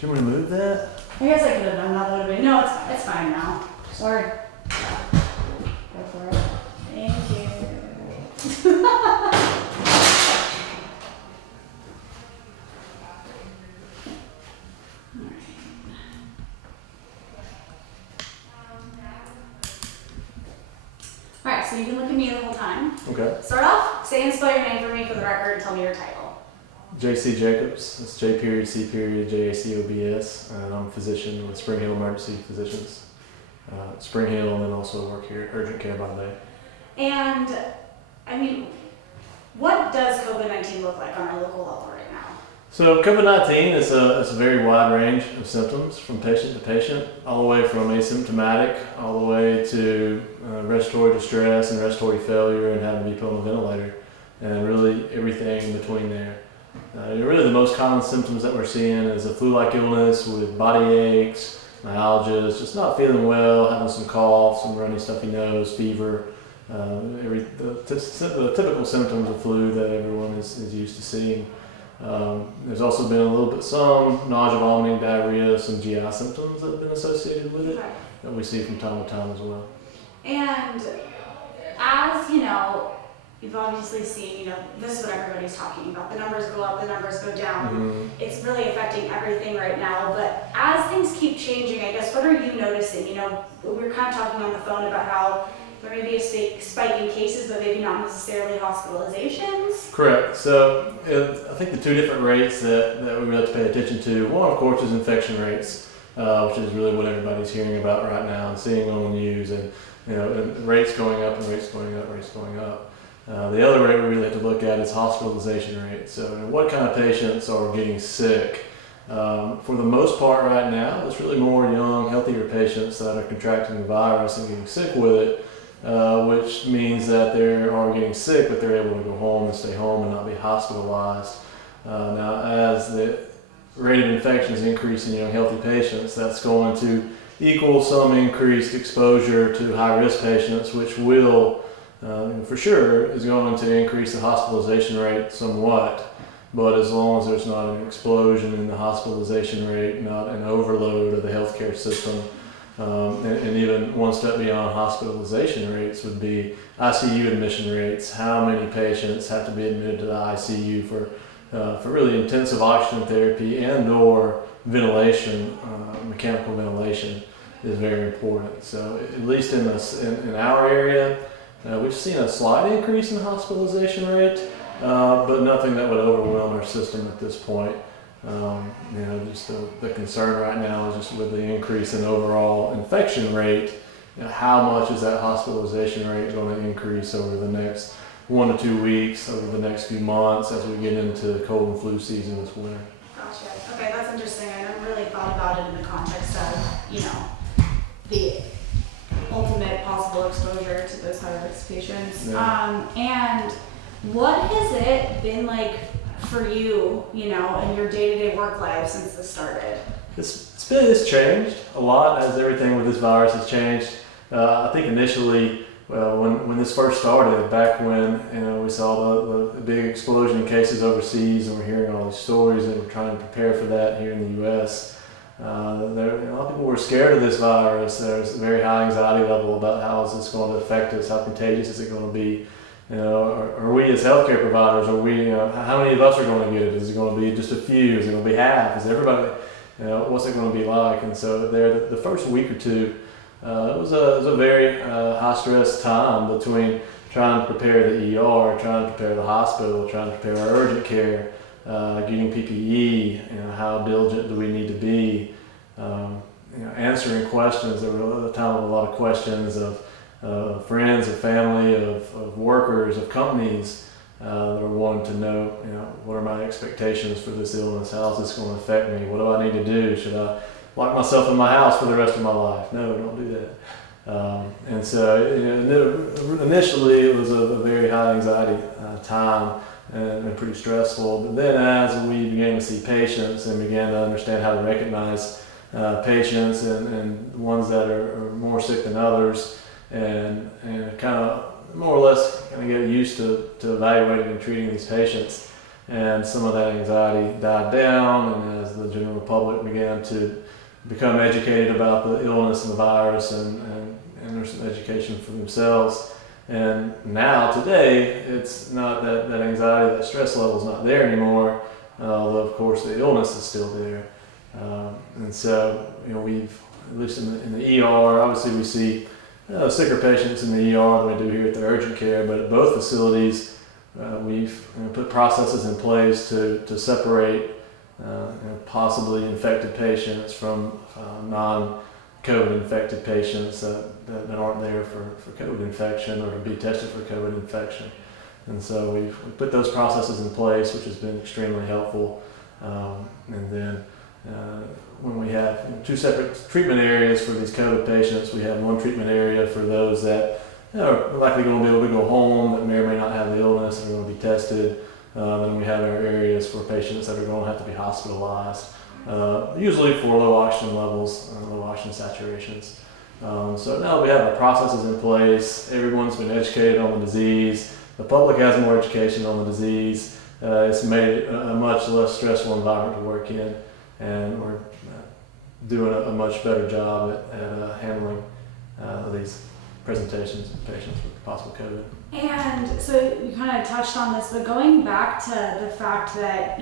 Do you want me to move that? I guess I could have done that a little bit. No, it's fine now. Sorry. Go for it. Thank you. Alright, so you can look at me the whole time. Okay. Start off, say and spell your name for me for the record and tell me your title. J.C. Jacobs. That's J period C period JACOBS, and I'm a physician with Spring Hill Emergency Physicians. Spring Hill, and then also work here at Urgent Care by day. And, I mean, what does COVID-19 look like on our local level right now? So COVID-19 is a very wide range of symptoms from patient to patient, all the way from asymptomatic, all the way to respiratory distress and respiratory failure and having to be put on a ventilator, and really everything in between there. Really the most common symptoms that we're seeing is a flu-like illness with body aches, myalgias, just not feeling well, having some cough, some runny stuffy nose, fever, the typical symptoms of flu that everyone is used to seeing. There's also been a little bit some nausea, vomiting, diarrhea, some GI symptoms that have been associated with it that we see from time to time as well. And as you know, you've obviously seen, this is what everybody's talking about. The numbers go up, the numbers go down. Mm-hmm. It's really affecting everything right now. But as things keep changing, I guess, what are you noticing? We were kind of talking on the phone about how there may be a spike in cases, but maybe not necessarily hospitalizations. Correct. So I think the two different rates that we really have to pay attention to, one of course is infection rates, which is really what everybody's hearing about right now and seeing on the news, and and rates going up and rates going up, rates going up. The other rate we really have to look at is hospitalization rate. So what kind of patients are getting sick? For the most part right now, it's really more young, healthier patients that are contracting the virus and getting sick with it. Which means that they are getting sick, but they're able to go home and stay home and not be hospitalized. Now, as the rate of infections increase in young, healthy patients, that's going to equal some increased exposure to high-risk patients, which will, for sure, is going to increase the hospitalization rate somewhat. But as long as there's not an explosion in the hospitalization rate, not an overload of the healthcare system, and even one step beyond hospitalization rates would be ICU admission rates. How many patients have to be admitted to the ICU for really intensive oxygen therapy and/or ventilation, mechanical ventilation is very important. So at least in our area, we've seen a slight increase in hospitalization rate, but nothing that would overwhelm our system at this point. Just the concern right now is just with the increase in overall infection rate, how much is that hospitalization rate going to increase over the next 1 to 2 weeks, over the next few months as we get into cold and flu season this winter. Gotcha. Okay, that's interesting. I never really thought about it in the context of, the ultimate possible exposure to those high-risk patients. Yeah. And what has it been like for you, in your day-to-day work life since this started? It's changed a lot as everything with this virus has changed. I think initially, when this first started, back when we saw the big explosion in cases overseas, and we're hearing all these stories, and we're trying to prepare for that here in the U.S. A lot of people were scared of this virus. There's a very high anxiety level about how is this going to affect us, how contagious is it going to be. Are we as healthcare providers, how many of us are going to get it? Is it going to be just a few? Is it going to be half? Is everybody, what's it going to be like? And so the first week or two, it was a very high stress time between trying to prepare the ER, trying to prepare the hospital, trying to prepare our urgent care, getting PPE, how diligent do we need to be, answering questions. There were a time of a lot of questions of friends, of family, of workers, of companies that are wanting to know, what are my expectations for this illness? How is this going to affect me? What do I need to do? Should I lock myself in my house for the rest of my life? No, don't do that. And so initially it was a very high anxiety time and pretty stressful. But then as we began to see patients and began to understand how to recognize patients and ones that are more sick than others, and kind of more or less kind of get used to evaluating and treating these patients, and some of that anxiety died down, and as the general public began to become educated about the illness and the virus, and there's some education for themselves. And now, today, it's not that anxiety, that stress level is not there anymore, although of course the illness is still there. And so, we've, at least in the ER, obviously we see sicker patients in the ER than we do here at the urgent care, but at both facilities, we've put processes in place to separate possibly infected patients from non-COVID infected patients that aren't there for COVID infection or to be tested for COVID infection. And so we've put those processes in place, which has been extremely helpful. And then when we have two separate treatment areas for these COVID patients, we have one treatment area for those that are likely going to be able to go home, that may or may not have the illness and are going to be tested. And we have our areas for patients that are going to have to be hospitalized, usually for low oxygen levels, low oxygen saturations. So now we have our processes in place. Everyone's been educated on the disease. The public has more education on the disease. It's made it a much less stressful environment to work in, and we're doing a much better job at handling these presentations of patients with possible COVID. And so you kind of touched on this, but going back to the fact that,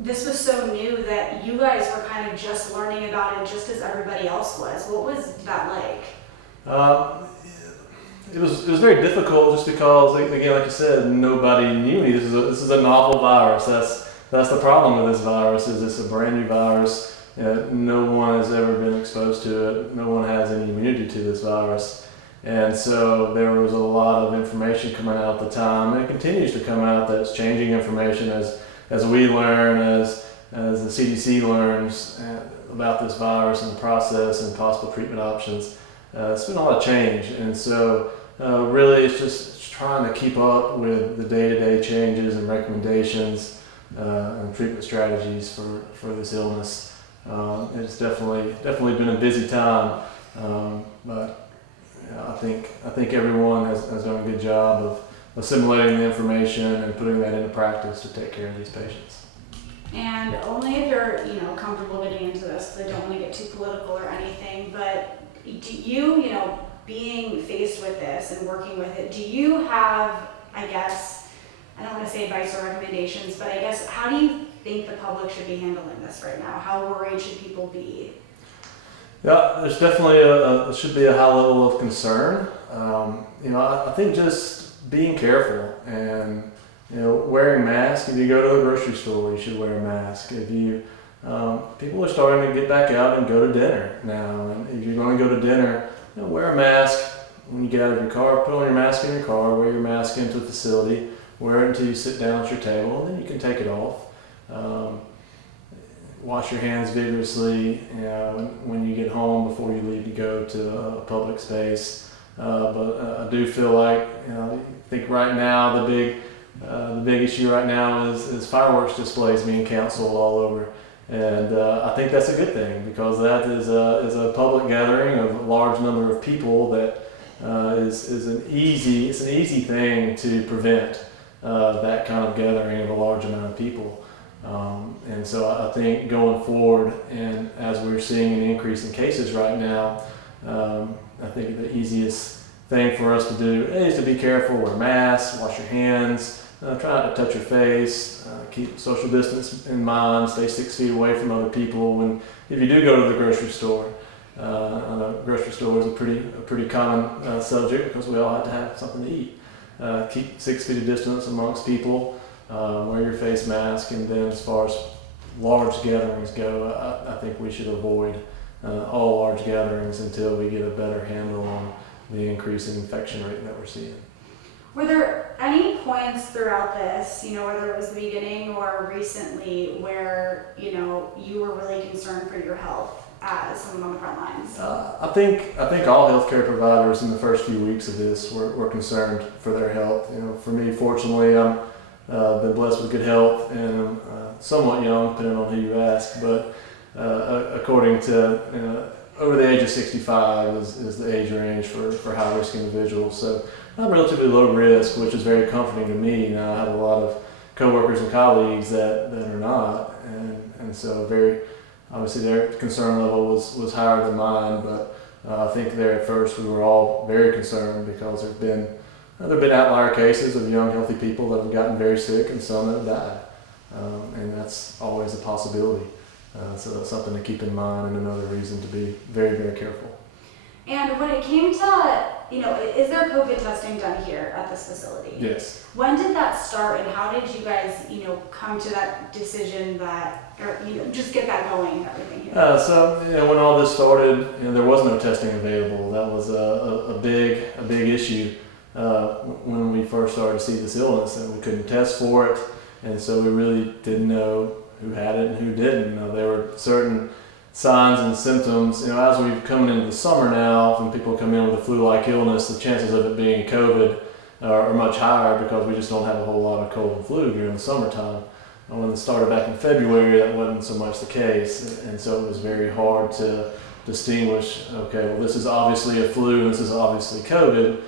this was so new that you guys were kind of just learning about it just as everybody else was. What was that like? It was very difficult just because, again, like you said, nobody knew me. This is a novel virus. That's the problem with this virus, is it's a brand new virus. No one has ever been exposed to it. No one has any immunity to this virus. And so there was a lot of information coming out at the time, and it continues to come out, that's changing information as we learn, as the CDC learns about this virus and the process and possible treatment options. It's been a lot of change, and so really it's just trying to keep up with the day-to-day changes and recommendations and treatment strategies for this illness. It's definitely been a busy time, but I think everyone has done a good job of assimilating the information and putting that into practice to take care of these patients. And only if you're, comfortable getting into this, because I don't want to get too political or anything, but do you, being faced with this and working with it, do you have, I guess, I don't want to say advice or recommendations, but I guess, how do you think the public should be handling this right now? How worried should people be? Yeah, there's definitely there should be a high level of concern. I think just being careful and wearing masks. If you go to the grocery store, you should wear a mask. If you people are starting to get back out and go to dinner now, and if you're going to go to dinner, wear a mask when you get out of your car. Put on your mask in your car. Wear your mask into the facility. Wear it until you sit down at your table, and then you can take it off. Wash your hands vigorously when you get home before you leave to go to a public space. But I do feel like, I think right now the big issue right now is fireworks displays being canceled all over, and I think that's a good thing, because that is a public gathering of a large number of people that is an easy thing to prevent that kind of gathering of a large amount of people. And so I think going forward, and as we're seeing an increase in cases right now, I think the easiest thing for us to do is to be careful, wear masks, wash your hands, try not to touch your face, keep social distance in mind, stay 6 feet away from other people. If you do go to the grocery store, I know grocery store is a pretty common subject, because we all have to have something to eat. Keep 6 feet of distance amongst people. Wear your face mask, and then as far as large gatherings go, I think we should avoid all large gatherings until we get a better handle on the increase in infection rate that we're seeing. Were there any points throughout this, whether it was the beginning or recently, where, you were really concerned for your health as someone on the front lines? I think all healthcare providers in the first few weeks of this were concerned for their health. For me, fortunately, I'm been blessed with good health, and I'm somewhat young, depending on who you ask, but according to over the age of 65 is the age range for high-risk individuals. So I'm relatively low risk, which is very comforting to me. Now I have a lot of coworkers and colleagues that are not, and so very obviously their concern level was higher than mine, but I think there at first we were all very concerned because there've been outlier cases of young healthy people that have gotten very sick and some that have died, and that's always a possibility. So that's something to keep in mind and another reason to be very, very careful. And when it came to, is there COVID testing done here at this facility? Yes. When did that start, and how did you guys, come to that decision or just get that going and everything here? So when all this started, there was no testing available. That was a big issue when we first started to see this illness, and we couldn't test for it, and so we really didn't know who had it and who didn't. There were certain signs and symptoms. As we're coming into the summer now, when people come in with a flu-like illness, the chances of it being COVID are much higher because we just don't have a whole lot of cold and flu during the summertime. And when it started back in February, that wasn't so much the case, and so it was very hard to distinguish, okay, well, this is obviously a flu and this is obviously COVID.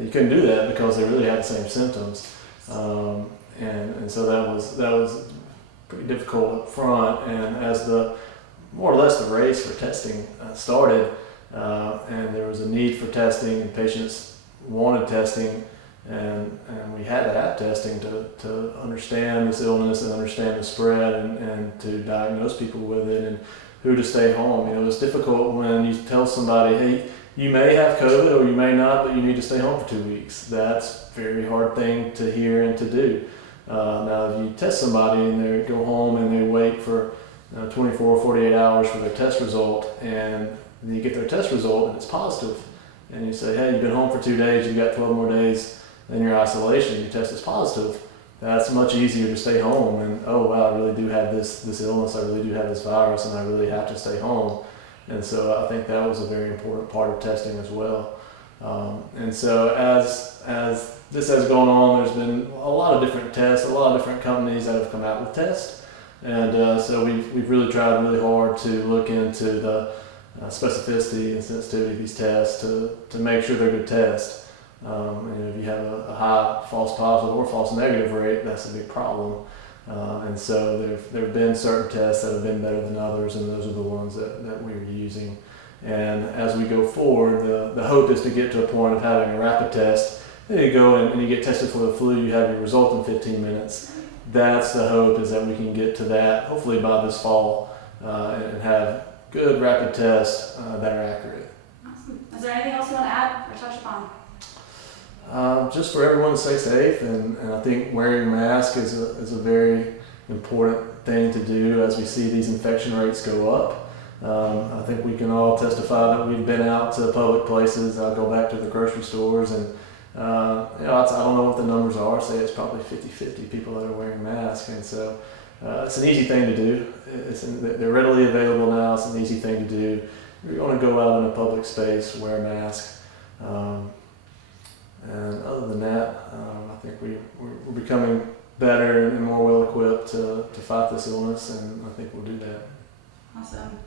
You couldn't do that because they really had the same symptoms, and so that was pretty difficult up front. And as more or less the race for testing started, and there was a need for testing, and patients wanted testing, and we had to have testing to understand this illness and understand the spread and to diagnose people with it and who to stay home. It's difficult when you tell somebody, hey, you may have COVID or you may not, but you need to stay home for 2 weeks. That's a very hard thing to hear and to do. Now, if you test somebody and they go home and they wait for 24 or 48 hours for their test result, and then you get their test result and it's positive, and you say, hey, you've been home for 2 days, you've got 12 more days in your isolation, your test is positive, that's much easier to stay home and, oh wow, I really do have this illness, I really do have this virus, and I really have to stay home. And so I think that was a very important part of testing as well. And so as this has gone on, there's been a lot of different tests, a lot of different companies that have come out with tests. And so we've really tried really hard to look into the specificity and sensitivity of these tests to make sure they're good tests. If you have a high false positive or false negative rate, that's a big problem. And so there have been certain tests that have been better than others, and those are the ones that we're using. And as we go forward, the hope is to get to a point of having a rapid test. Then you go and you get tested for the flu, you have your result in 15 minutes. That's the hope, is that we can get to that hopefully by this fall and have good rapid tests that are accurate. Awesome. Is there anything else you want to add or touch upon? Just for everyone to stay safe, and I think wearing a mask is a very important thing to do as we see these infection rates go up. I think we can all testify that we've been out to public places. I'll go back to the grocery stores, and I don't know what the numbers are. Say it's probably 50-50 people that are wearing masks, and so it's an easy thing to do. They're readily available now. It's an easy thing to do. If you're going to go out in a public space, wear a mask. And other than that, I think we're becoming better and more well equipped to fight this illness, and I think we'll do that. Awesome.